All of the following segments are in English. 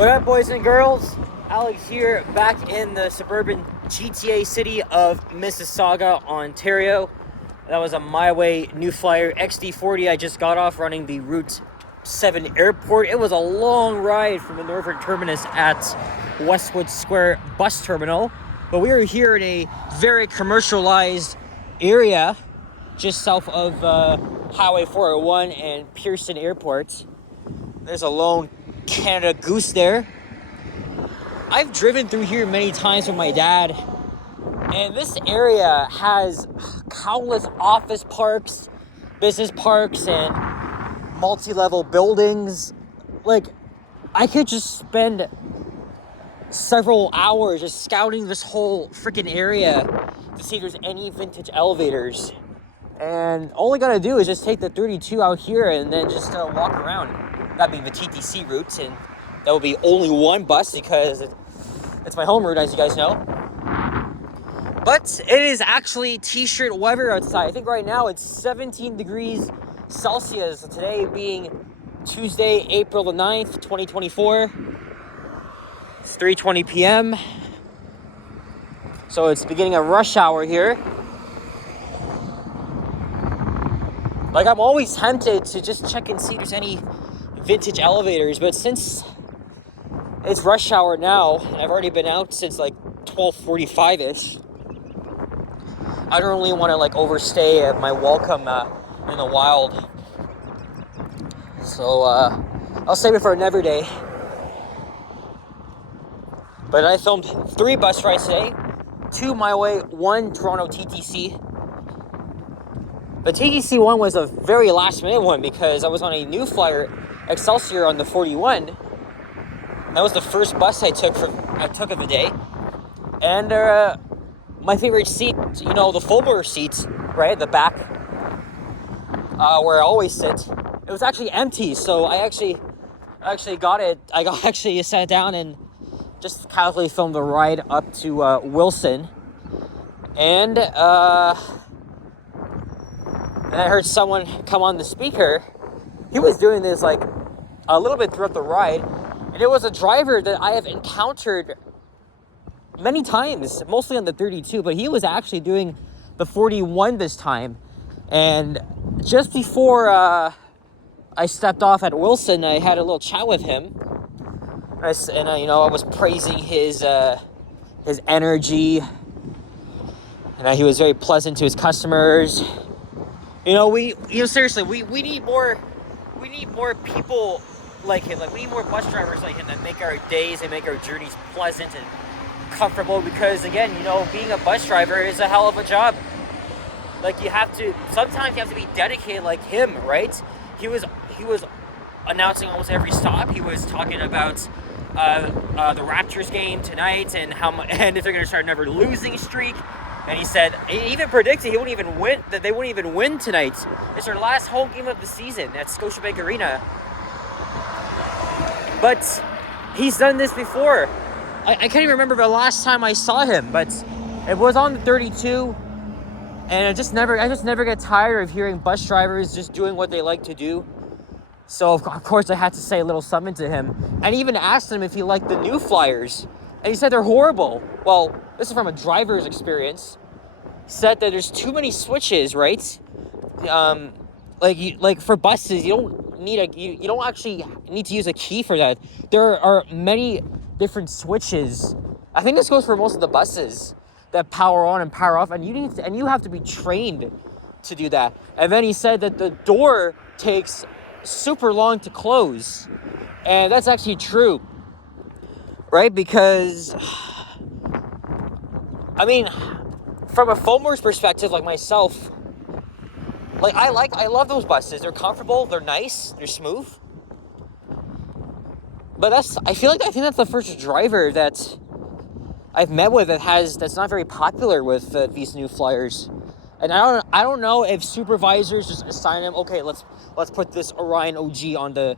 What up, boys and girls? Alex here, back in the suburban GTA city of Missisauga, Ontario. That was a My Way New Flyer XD40. I just got off running the Route 7 airport. It was a long ride from the northern terminus at Westwood Square bus terminal. But we are here in a very commercialized area just south of Highway 401 and Pearson Airport. There's a lone Canada Goose there. I've driven through here many times with my dad, and this area has countless office parks, business parks, and multi-level buildings. Like, I could just spend several hours just scouting this whole freaking area to see if there's any vintage elevators. And all I gotta do is just take the 32 out here and then just walk around. That'd be the TTC route, and that will be only one bus because it's my home route, as you guys know. But it is actually t-shirt weather outside. I think right now it's 17 degrees Celsius. Today being Tuesday, April the 9th, 2024. It's 3:20 p.m. So it's beginning of rush hour here. Like, I'm always tempted to just check and see if there's any vintage elevators, but since it's rush hour now, and I've already been out since like 12:45-ish, I don't really want to like overstay my welcome in the wild. So I'll save it for another day. But I filmed 3 bus rides today, 2 My Way, 1 Toronto TTC. The TTC one was a very last minute one because I was on a New Flyer Excelsior on the 41. That was the first bus I took of the day. And my favorite seat, you know, the Fulmer seats, right, the back, where I always sit, it was actually empty. So I actually got it. I actually sat down and just casually filmed the ride up to Wilson. And I heard someone come on the speaker. He was doing this like a little bit throughout the ride, and it was a driver that I have encountered many times, mostly on the 32, but he was actually doing the 41 this time. And just before I stepped off at Wilson, I had a little chat with him, and I was praising his energy, and he was very pleasant to his customers. Seriously, we need more people like him. Like, we need more bus drivers like him that make our days and make our journeys pleasant and comfortable, because again, being a bus driver is a hell of a job. Like, sometimes you have to be dedicated like him, right? He was announcing almost every stop. He was talking about the Raptors game tonight and and if they're going to start another losing streak. And he said, he even predicted they wouldn't even win tonight. It's their last home game of the season at Scotiabank Arena. But he's done this before. I can't even remember the last time I saw him, but it was on the 32. And I just never get tired of hearing bus drivers just doing what they like to do. So of course I had to say a little something to him, and even asked him if he liked the New Flyers. And he said they're horrible. Well, this is from a driver's experience. Said that there's too many switches, right? Like for buses, you don't actually need to use a key for that. There are many different switches. I think this goes for most of the buses that power on and power off, and you have to be trained to do that. And then he said that the door takes super long to close, and that's actually true. Right, because, I mean, from a Fulmer's perspective, like myself, like I love those buses. They're comfortable, they're nice, they're smooth. But I think that's the first driver that I've met with that's not very popular with these New Flyers. And I don't know if supervisors just assign them, okay, let's put this Orion OG on the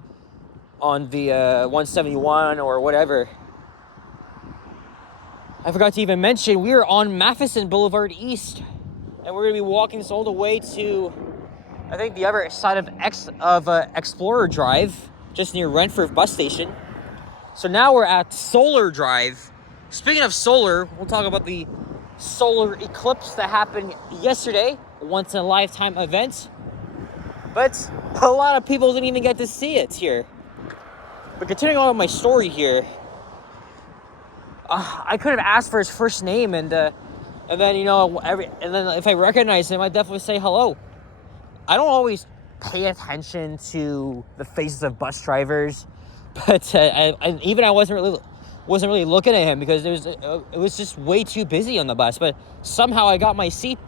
171 or whatever. I forgot to even mention, we are on Matheson Boulevard East, and we're going to be walking this all the way to, I think, the other side of Explorer Drive, just near Renfrew bus station. So now we're at Solar Drive. Speaking of solar, we'll talk about the solar eclipse that happened yesterday. Once in a lifetime event. But a lot of people didn't even get to see it here. But continuing on with my story here, I could have asked for his first name, and then if I recognize him, I'd definitely say hello. I don't always pay attention to the faces of bus drivers, but I wasn't really looking at him because it was just way too busy on the bus. But somehow I got my seat,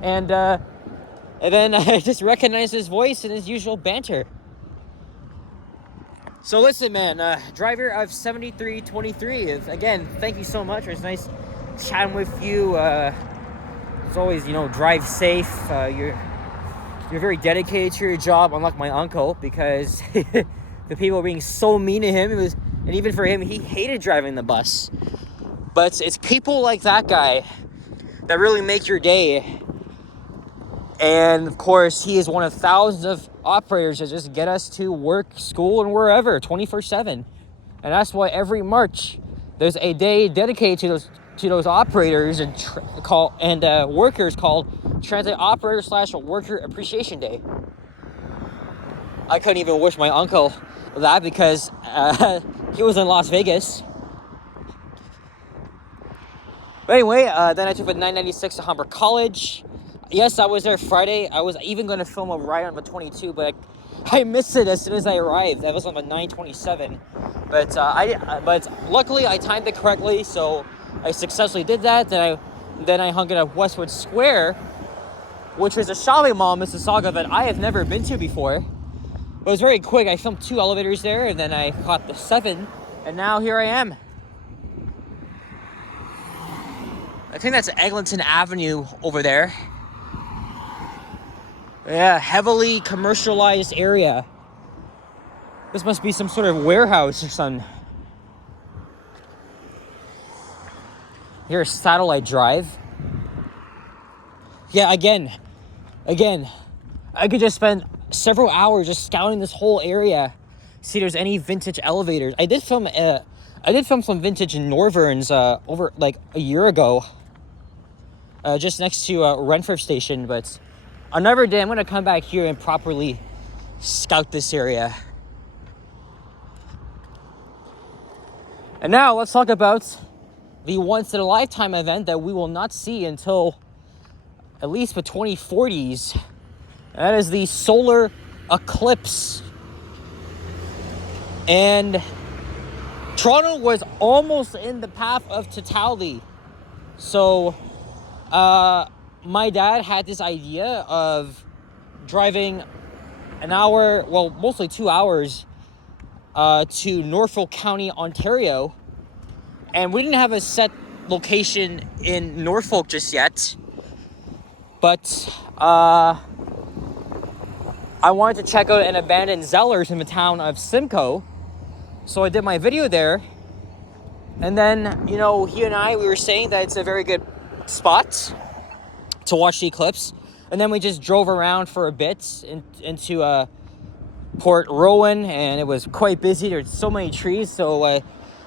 and then I just recognized his voice and his usual banter. So listen, man, driver of 7323, again, thank you so much. It was nice chatting with you. As always, drive safe. You're very dedicated to your job, unlike my uncle, because the people were being so mean to him. And even for him, he hated driving the bus. But it's people like that guy that really make your day. And of course, he is one of thousands of operators that just get us to work, school, and wherever 24/7. And that's why every March there's a day dedicated to those operators and workers called Transit Operator / Worker Appreciation Day. I couldn't even wish my uncle that because he was in Las Vegas. But anyway, then I took the 996 to Humber College. Yes, I was there Friday. I was even going to film a ride on the 22, but I missed it as soon as I arrived. That was on the 927. But luckily I timed it correctly, so I successfully did that. Then I hung it at Westwood Square, which is a shopping mall in Missisauga that I have never been to before. It was very quick. I filmed 2 elevators there, and then I caught the 7, and now here I am. I think that's Eglinton Avenue over there. Yeah, heavily commercialized area. This must be some sort of warehouse or something. Here's Satellite Drive. Yeah, again, I could just spend several hours just scouting this whole area, see if there's any vintage elevators. I did film some vintage in Norverns over like a year ago, just next to Renfrew Station, but another day I'm gonna come back here and properly scout this area. And now let's talk about the once in a lifetime event that we will not see until at least the 2040s. That is the solar eclipse. And Toronto was almost in the path of totality. So my dad had this idea of driving an hour, well, mostly 2 hours, to Norfolk County, Ontario. And we didn't have a set location in Norfolk just yet. But I wanted to check out an abandoned Zellers in the town of Simcoe. So I did my video there. And then, he and I, we were saying that it's a very good spot to watch the eclipse. And then we just drove around for a bit into Port Rowan, and it was quite busy. There's so many trees, so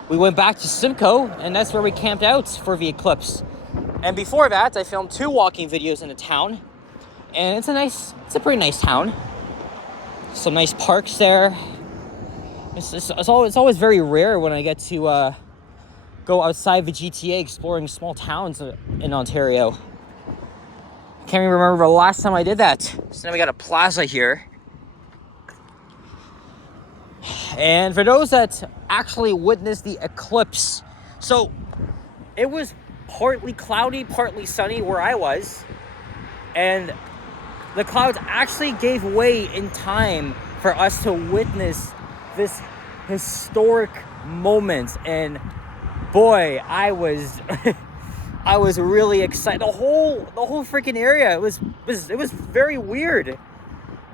we went back to Simcoe, and that's where we camped out for the eclipse. And before that, I filmed 2 walking videos in the town, and it's a pretty nice town. Some nice parks there. It's always very rare when I get to go outside the GTA exploring small towns in Ontario. Can't even remember the last time I did that. So now we got a plaza here. And for those that actually witnessed the eclipse, so it was partly cloudy, partly sunny where I was, and the clouds actually gave way in time for us to witness this historic moment. And boy, I was I was really excited. The whole freaking area, it was very weird.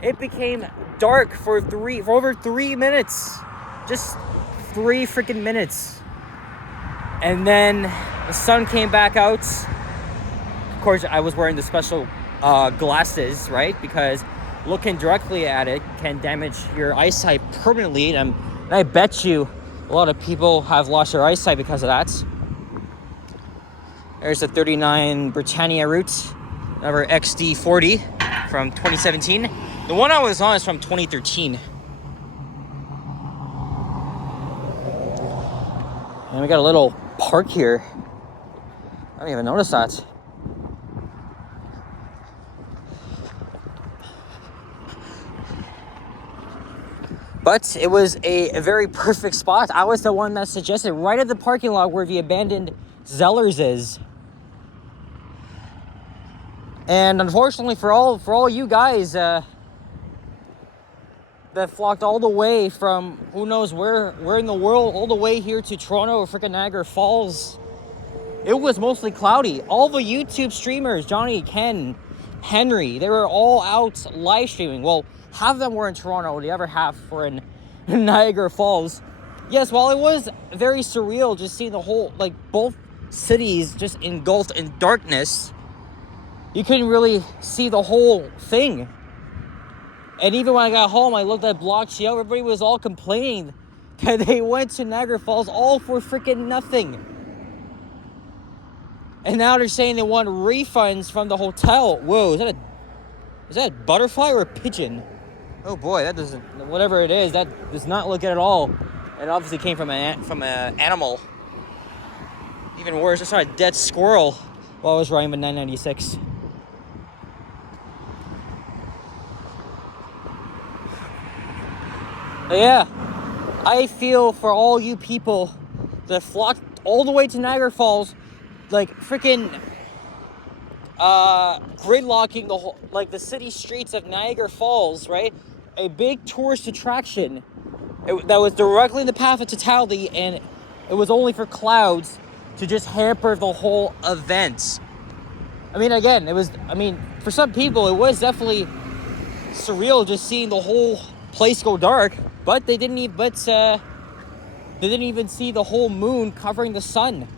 It became dark for over 3 minutes. Just 3 freaking minutes. And then the sun came back out. Of course, I was wearing the special glasses, right? Because looking directly at it can damage your eyesight permanently. And I bet you A lot of people have lost their eyesight because of that. There's the 39 Britannia route, another XD40 from 2017. The one I was on is from 2013. And we got a little park here. I didn't even notice that. But it was a very perfect spot. I was the one that suggested right at the parking lot where the abandoned Zellers is. And unfortunately for all you guys that flocked all the way from who knows where in the world, all the way here to Toronto or freaking Niagara Falls, it was mostly cloudy. All the YouTube streamers, Johnny, Ken, Henry, they were all out live streaming. Well, half of them were in Toronto, the other half were in Niagara Falls. Yes, while it was very surreal just seeing the whole, like, both cities just engulfed in darkness, you couldn't really see the whole thing. And even when I got home, I looked at Block TO, everybody was all complaining that they went to Niagara Falls all for freaking nothing. And now they're saying they want refunds from the hotel. Whoa, is that a butterfly or a pigeon? Oh boy, that doesn't, whatever it is, that does not look good at all. It obviously came from an animal. Even worse, I saw a dead squirrel while I was riding the 996. But yeah, I feel for all you people that flocked all the way to Niagara Falls, like freaking gridlocking the whole, like the city streets of Niagara Falls, right? A big tourist attraction that was directly in the path of totality, and it was only for clouds to just hamper the whole event. I mean, again, for some people, it was definitely surreal just seeing the whole place go dark, but they didn't even see the whole moon covering the sun.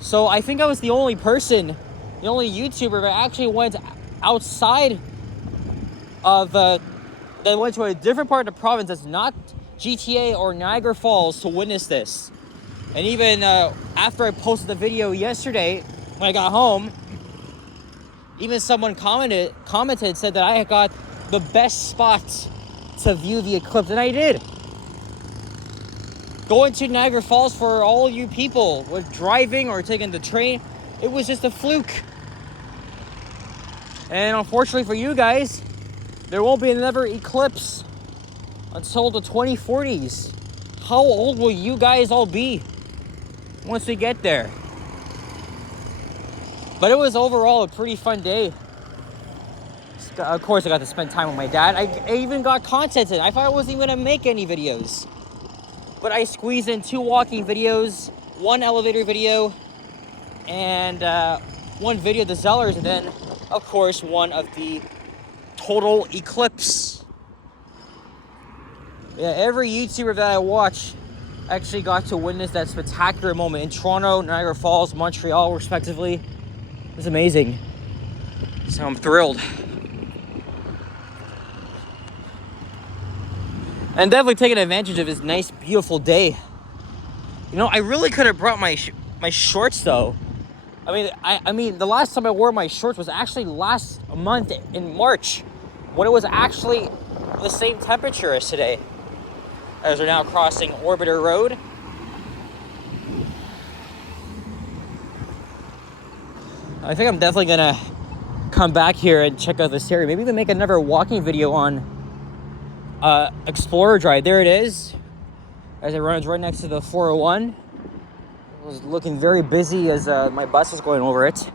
So I think I was the only person, the only YouTuber that actually went outside of, that went to a different part of the province that's not GTA or Niagara Falls to witness this. And even after I posted the video yesterday, when I got home, even someone commented, said that I had got the best spot to view the eclipse, and I did. Going to Niagara Falls for all you people with driving or taking the train, it was just a fluke. And unfortunately for you guys, there won't be another eclipse until the 2040s. How old will you guys all be once we get there? But it was overall a pretty fun day. Of course, I got to spend time with my dad. I even got content in. I thought I wasn't even going to make any videos. But I squeezed in 2 walking videos, 1 elevator video, and 1 video of the Zellers, and then, of course, 1 of the total eclipse. Yeah, every YouTuber that I watch actually got to witness that spectacular moment in Toronto, Niagara Falls, Montreal, respectively. It was amazing. So I'm thrilled. And definitely taking advantage of this nice, beautiful day. You know, I really could have brought my shorts though. I mean, the last time I wore my shorts was actually last month in March, when it was actually the same temperature as today. As we're now crossing Orbiter Road. I think I'm definitely gonna come back here and check out this area. Maybe even make another walking video on Explorer Drive. There it is, as it runs right next to the 401. It was looking very busy as my bus was going over it.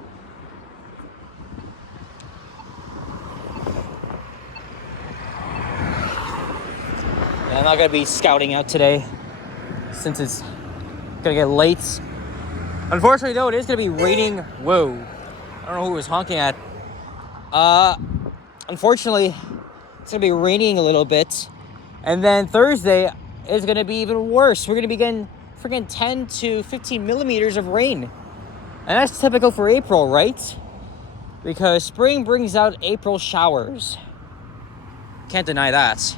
And I'm not gonna be scouting out today since it's gonna get late. Unfortunately though, it is gonna be raining. Whoa, I don't know who was honking at. Unfortunately, it's gonna be raining a little bit, and then Thursday is gonna be even worse. We're gonna be getting freaking 10 to 15 millimeters of rain, and that's typical for April, right? Because spring brings out April showers. Can't deny that.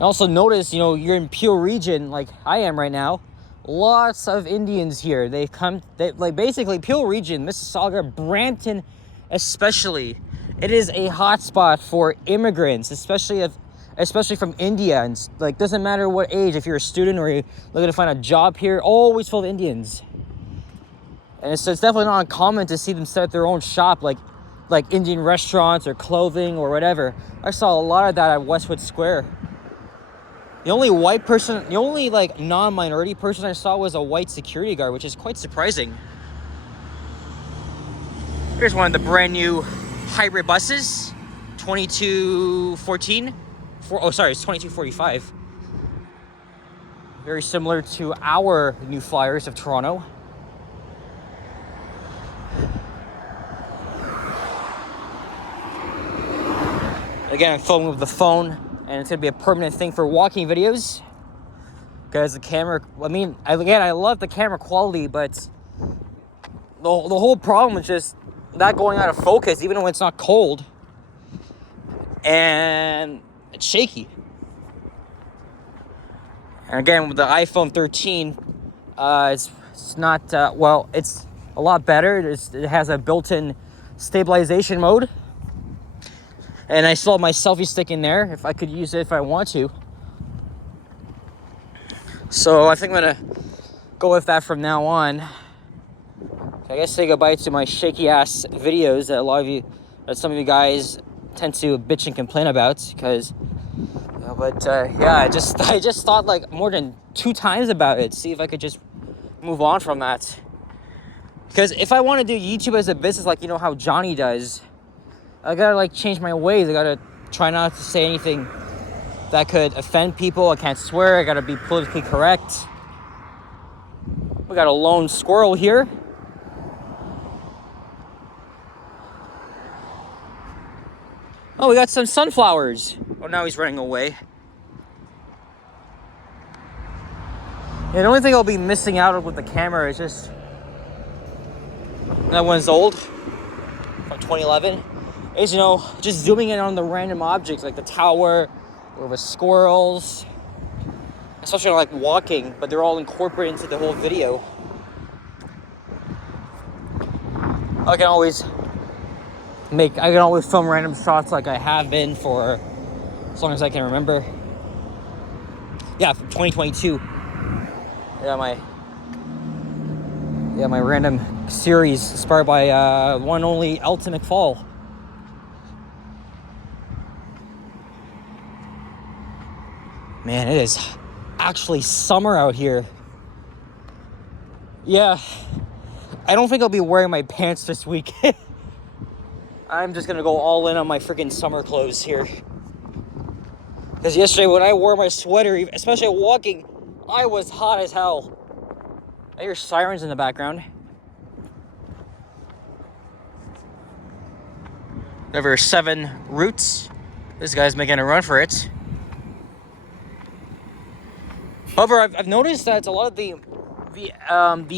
And also notice, you're in Peel region like I am right now. Lots of Indians here. They basically Peel region, Missisauga, Brampton especially. It is a hotspot for immigrants, especially from India. And doesn't matter what age, if you're a student or you're looking to find a job here, always full of Indians. And it's definitely not uncommon to see them start their own shop, like Indian restaurants or clothing or whatever. I saw a lot of that at Westwood Square. The only non-minority person I saw was a white security guard, which is quite surprising. Here's one of the brand new hybrid buses, 2214. It's 2245. Very similar to our new flyers of Toronto. Again, I'm filming with the phone, and it's gonna be a permanent thing for walking videos. Because the camera, I love the camera quality, but the whole problem is just that going out of focus, even when it's not cold, and it's shaky. And again, with the iPhone 13, it's not it's a lot better. It has a built-in stabilization mode. And I still have my selfie stick in there if I could use it if I want to. So I think I'm gonna go with that from now on. I guess say goodbye to my shaky ass videos that some of you guys tend to bitch and complain about. Because, I just thought more than 2 times about it. See if I could just move on from that. Because if I want to do YouTube as a business, how Johnny does, I gotta change my ways. I gotta try not to say anything that could offend people. I can't swear. I gotta be politically correct. We got a lone squirrel here. Oh, we got some sunflowers. Oh, now he's running away. Yeah, the only thing I'll be missing out on with the camera is just that one's old from 2011. Is just zooming in on the random objects like the tower or the squirrels, especially walking, but they're all incorporated into the whole video. I can always film random shots like I have been for as long as I can remember. Yeah, from 2022. My random series inspired by one only Elton McFall. Man, it is actually summer out here. Yeah, I don't think I'll be wearing my pants this week. I'm just gonna go all in on my freaking summer clothes here. Because yesterday when I wore my sweater, especially walking, I was hot as hell. I hear sirens in the background. Over 7 routes. This guy's making a run for it. However, I've noticed that a lot of the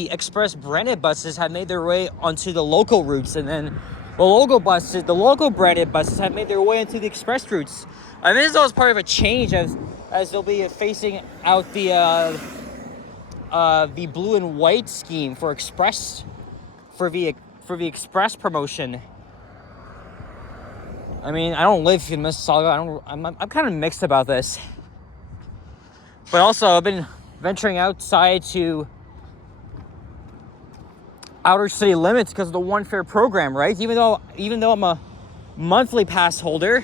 express branded buses have made their way onto the local routes, and then the local branded buses have made their way into the express routes. I mean, this is part of a change as they'll be phasing out the blue and white scheme for the express promotion. I mean, I don't live in Missisauga. I'm kind of mixed about this. But also, I've been venturing outside to outer city limits because of the one fare program, right? Even though I'm a monthly pass holder,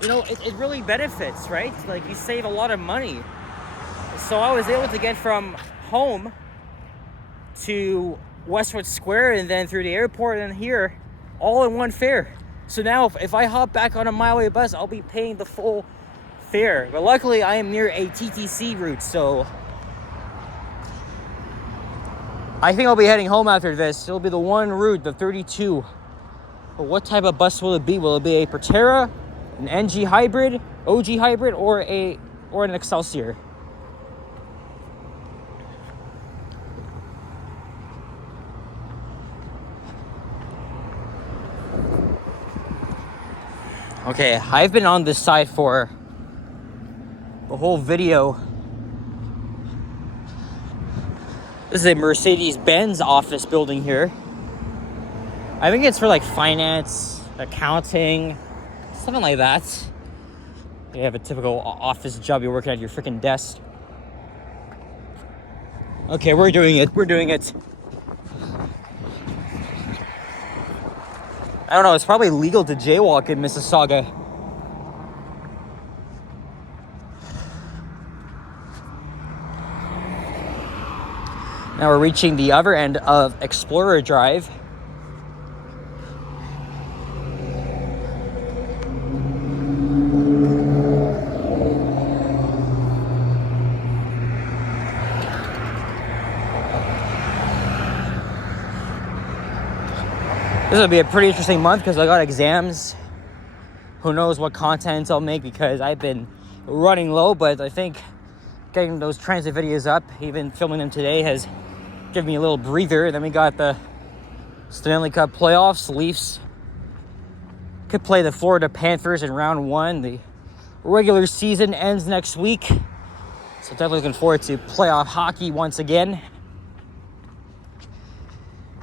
it really benefits, right? You save a lot of money. So I was able to get from home to Westwood Square and then through the airport and here, all in one fare. So now if I hop back on a mileway bus, I'll be paying the full fare. But luckily, I am near a TTC route, so I think I'll be heading home after this. It'll be the one route, the 32. But what type of bus will it be? Will it be a Proterra, an NG hybrid, OG hybrid, or an Excelsior? Okay, I've been on this side for whole video. This is a Mercedes-Benz office building here. I think it's for like finance, accounting, something like that. You have a typical office job, you're working at your freaking desk. Okay, we're doing it. I don't know, it's probably legal to jaywalk in Missisauga. Now we're reaching the other end of Explorer Drive. This will be a pretty interesting month because I got exams. Who knows what content I'll make because I've been running low, but I think getting those transit videos up, even filming them today, has given me a little breather. Then we got the Stanley Cup playoffs. Leafs could play the Florida Panthers in round 1. The regular season ends next week. So definitely looking forward to playoff hockey once again.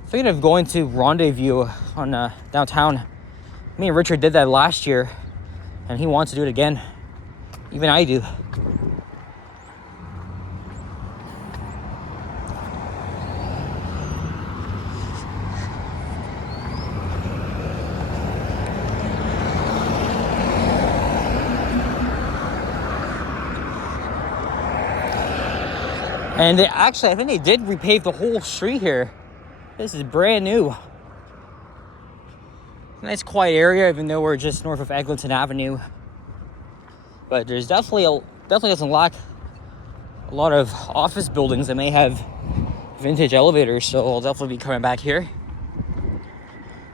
Thinking of going to Rendezvous on downtown. Me and Richard did that last year, and he wants to do it again. Even I do. And actually, I think they did repave the whole street here. This is brand new. Nice quiet area, even though we're just north of Eglinton Avenue. But there's definitely doesn't lack a lot of office buildings that may have vintage elevators, so I'll definitely be coming back here.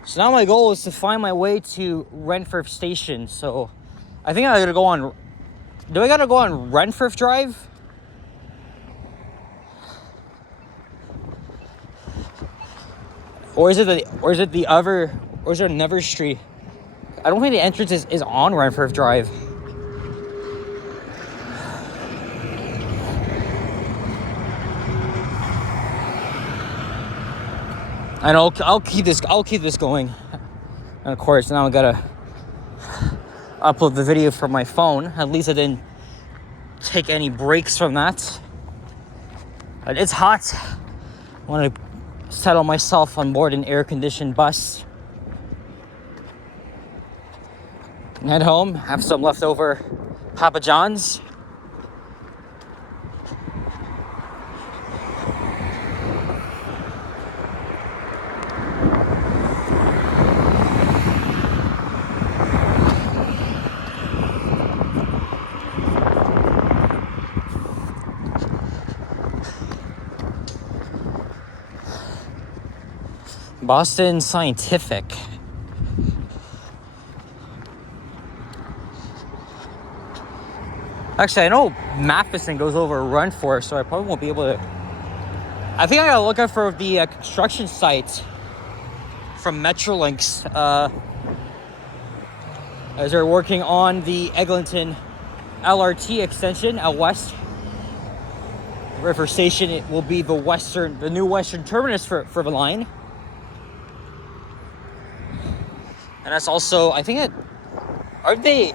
So now my goal is to find my way to Renfrew Station. So I think I gotta go on. Do I gotta go on Renfrew Drive? Or is it another street? I don't think the entrance is on Renfrew Drive. And I'll keep this going. And of course now I gotta upload the video from my phone. At least I didn't take any breaks from that. But it's hot. I want to settle myself on board an air-conditioned bus. And head home, have some leftover Papa John's. Boston Scientific. Actually, I know Matheson goes over a run for it, so I probably won't be able to. I think I gotta look out for the construction site from Metrolinx as they're working on the Eglinton LRT extension out west. River Station, it will be the new western terminus for the line. And that's also, I think aren't they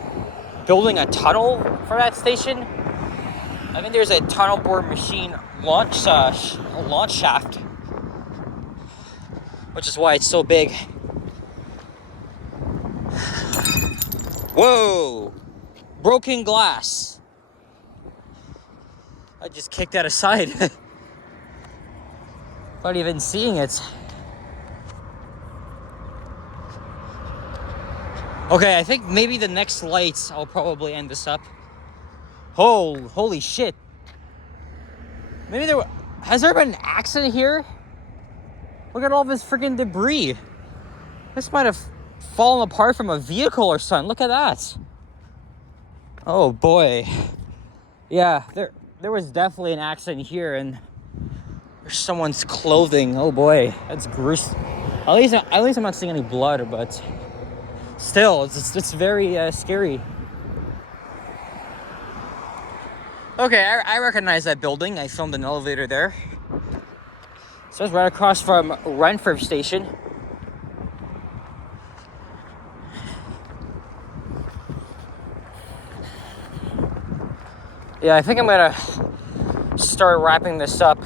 building a tunnel for that station? I think there's a tunnel bored machine launch shaft, which is why it's so big. Whoa! Broken glass. I just kicked that aside. Without even seeing it. Okay, I think maybe the next lights I'll probably end this up. Holy shit. Maybe has there been an accident here? Look at all this freaking debris. This might have fallen apart from a vehicle or something. Look at that. Oh boy. Yeah, there was definitely an accident here, and there's someone's clothing. Oh boy, that's gruesome. At least I'm not seeing any blood, but still, it's very scary. Okay, I recognize that building. I filmed an elevator there. So it's right across from Renfrew Station. Yeah, I think I'm gonna start wrapping this up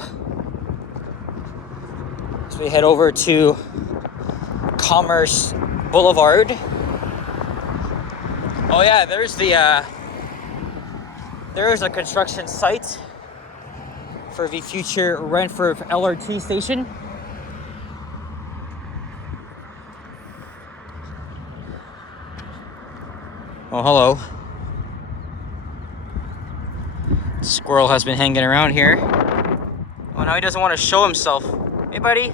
as we head over to Commerce Boulevard. Oh yeah, there's a construction site for the future Renfrew LRT station. Oh, hello. Squirrel has been hanging around here. Oh, now he doesn't want to show himself. Hey, buddy.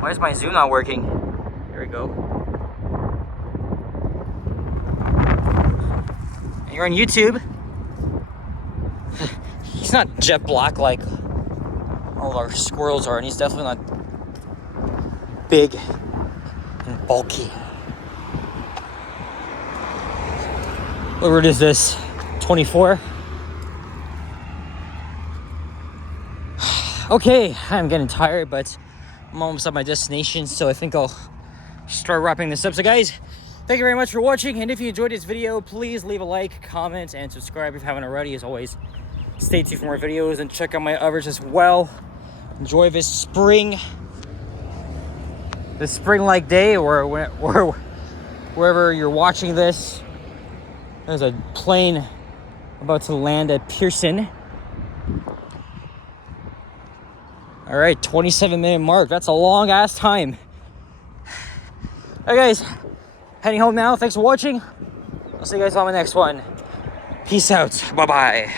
Why is my zoom not working? There we go. You're on YouTube. He's not jet black like all our squirrels are, and he's definitely not big and bulky. What route is this? 24? Okay, I'm getting tired, but I'm almost at my destination, so I think I'll start wrapping this up. So guys, thank you very much for watching, and if you enjoyed this video, please leave a like, comment, and subscribe if you haven't already. As always, stay tuned for more videos and check out my others as well. Enjoy this spring-like day, or wherever you're watching this. There's a plane about to land at Pearson. All right, 27-minute mark. That's a long ass time. All right, guys, heading home now. Thanks for watching. I'll see you guys on the next one. Peace out. Bye-bye.